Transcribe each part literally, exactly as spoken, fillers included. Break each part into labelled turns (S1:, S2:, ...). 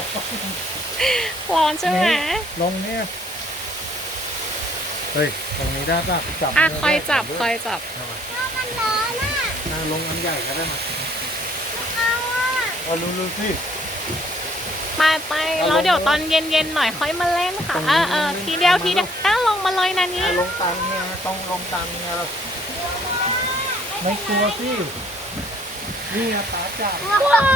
S1: ร้อนใช่ไหม
S2: ลงเนี่ยเฮ้ยตรงนี้ได้ป่ะจับ
S1: อ่ะคอยจับคอยจับ
S3: มันร้อนอ่ะ
S2: อ่ะลงอันใหญ่ก็ได้มา
S3: เอาอ่ะ
S2: เอาลุๆสิ
S1: ไปไปแล้วเดี๋ยวตอนเย็นๆหน่อยค่อยมาเล่นค่ะเออเออทีเดียวทีเดียวอ่ะลงมาเลยนะนี่
S2: ลงตามเนี่ยต้องลงตามเนี่ยไม่กลัวสินี่ตาจับ
S1: ว้าว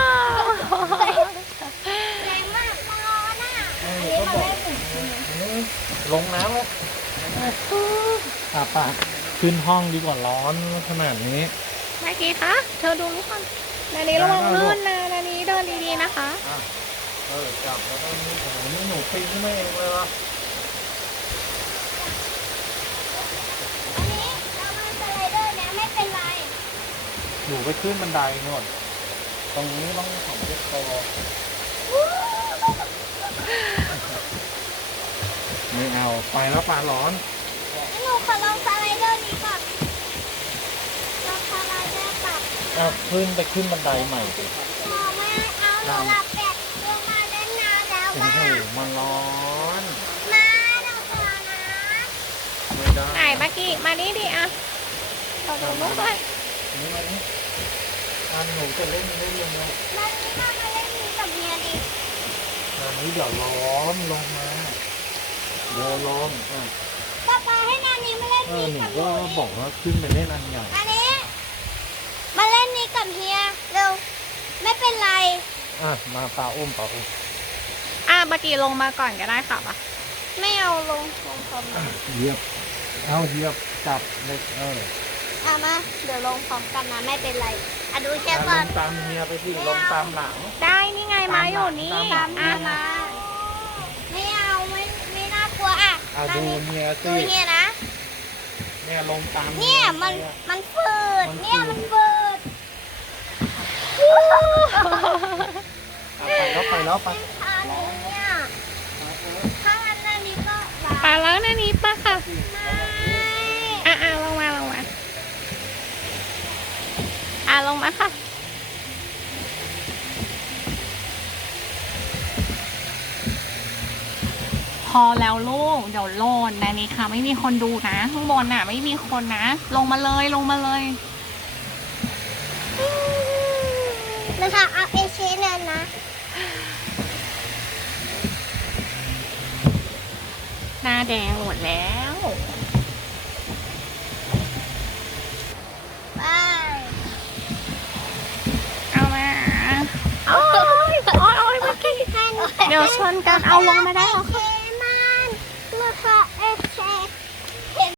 S3: แรงมากร้อนอ่ะอันนี้มันเล่น
S2: ลงน้ำเลยอาปากขึ้นห้องดีกว่าร้อนขนาดนี้
S1: เมื่อกี้คะเธอดูนี่ก่อนนานี้ระวังลื่นนะนานี้เดินดีๆนะคะ
S2: เออจับแล้วก็นี่โอ้โหนี่หนูปีนขึ้นมาเองเลยวะ
S3: อันนี้เรามาสไลเดอร์เนี่ยไม่เป็นไร
S2: หนูไปขึ้นบันไดโน่นตรงนี้ต้องของเล็กโตไม่เอาไปแล้วปลาร้อน
S3: หนูขอลองสไลเดอร์นี้ก่อนลองสไลเดอร์กลับ
S2: อ่ะขึ้นไปขึ้นบันไดใหม่สิ
S3: หนูไม่เอาหนูหลับแปดลงมาเล่นน้ำแล้ว
S2: โอ้โหมันร้อน
S3: มาเราขอนะ
S2: ไม่ได้
S1: ไหนเมื่อกี้มานี่ดิอ่ะขอดูลูกด้วย
S2: นี่มานี่อันหนูจะเล่นเล่นยังไง
S3: มันนี่มามาเล่นนี้กับเมียดิ
S2: อันนี้เดี๋ยวร้อนลงมาเดี๋ยวร้อนอ่ะ
S3: ป้าป้าให้นานี้มาเล่น
S2: เออหนู
S3: นี้กับหนู
S2: ก็บอกว่าขึ้นไปเล่นอันใหญ่
S3: อันนี้มาเล่นนี้กับเฮียเร็วไม่เป็นไร
S2: อ่ะมาปลาอุ้มปลาอุ้ม
S1: อ่ะเมื่อกี้ลงมาก่อนก็ได้ค่ะปะ
S3: ไม่เอาลงลงพร้อมกัน
S2: เหยียบเอาเหยียบจับเล็กเออ
S3: อ่ะมาเดี๋ยวลงพร้อมกันนะไม่เป็นไรอ่ะดูแค่ก่
S2: ล
S3: อน
S2: งตามเมียไปสิลงตามหลัง
S1: ได้นี่ไงมาอยู่นี่
S3: ตามมามาไม่เอาไม่ไม่น่ากลัวอ่ะ
S2: อ่ะดูเมียสิ
S3: ดูเฮียนะ
S2: เนี่ยลงตาม
S3: เนี่ยมันมันฝืดเนี่ยมันฝืด
S2: ไปแล้วไปแล้วไป
S3: ทางนี้เนี่ยถ้างั้นอันนี้ก็
S1: ไปแล้วนะนี้ปะค่ะ
S3: ไม่
S1: อ่ะอ่ะลงมาลงมาอ่ะลงมาค่ะพอแล้วลูกเดี๋ยวโลนนะนี่ค่ะไม่มีคนดูนะข้างบนน่ะไม่มีคนนะลงมาเลยลงมาเลย
S3: นะคะเอาเอเชนนนะ
S1: หน้าแดงหมดแล้ว
S3: ไป
S1: เอามาโอ้ยโอ้ยโอ้ยเมื่อกี้เดี๋ยวชนกันเอาลงมาได้หรอคะ